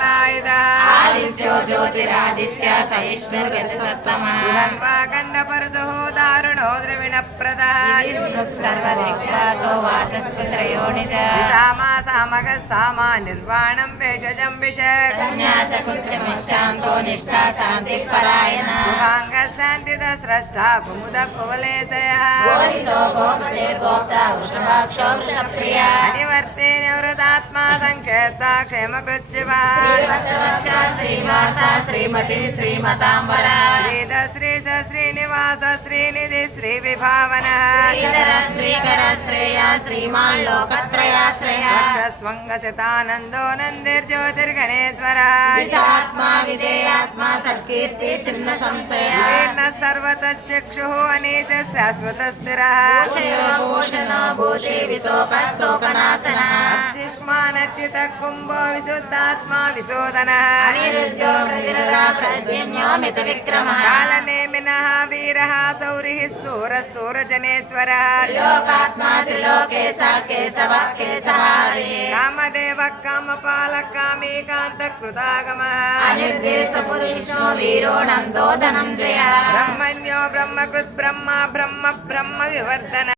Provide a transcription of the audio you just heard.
आदित्यो ज्योतिरादित्य स विष्णुरिसत्तमः खण्डपरशो दारुणो द्रविणप्रदः सर्वदिक्पासो वाचस्पत्रयो निज सामगः सामा निर्वाणं भेषजं विष संन्यासकुच्छमिष्टान्तो निष्ठा शान्तिपरायणा गुहाङ्गः शान्तिदः स्रष्टा कुमुदः कुवलेशयः गोहितो गोपतिर्गोप्ता वृषभाक्षो वृषप्रिया अनिवर्ते निवृतात्मा संक्षेप्ता क्षेमकृच्छिवः श्रीवासा श्रीमती श्रीमताम्बरः श्रीधश्रीश श्रीनिवास श्रीनिधि श्रीविभावनः श्रीकर श्रेया श्रीमान् लोकत्रयाश्रयः स्वङ्गशतानन्दो नन्दिर्ज्योतिर्गणेश्वरः विदात्मा विधेयात्मा सत्कीर्ति चिन्ह संशयः सर्वतश्चक्षुः अनीश शाश्वतस्थिरः भूषणो भूषे विशोकः शोकनाशनः अर्चिष्मानच्युतः कुम्भो विशुद्धात्मा विशोधनः अनिरुद्धो मृदिराक्षद्यम्यो मितविक्रमः कालनेमिनः वीरः सौरिः सूरः सूरजनेश्वरः त्रिलोकात्मा त्रिलोकेश केशवः केशवाहरिः कामदेवः कामपालः कामीकान्तः कृतागमः अनिर्देशपुरुषो वीरो नन्दो धनञ्जयः ब्रह्मण्यो ब्रह्मकृत् ब्रह्म ब्रह्म ब्रह्म विवर्धन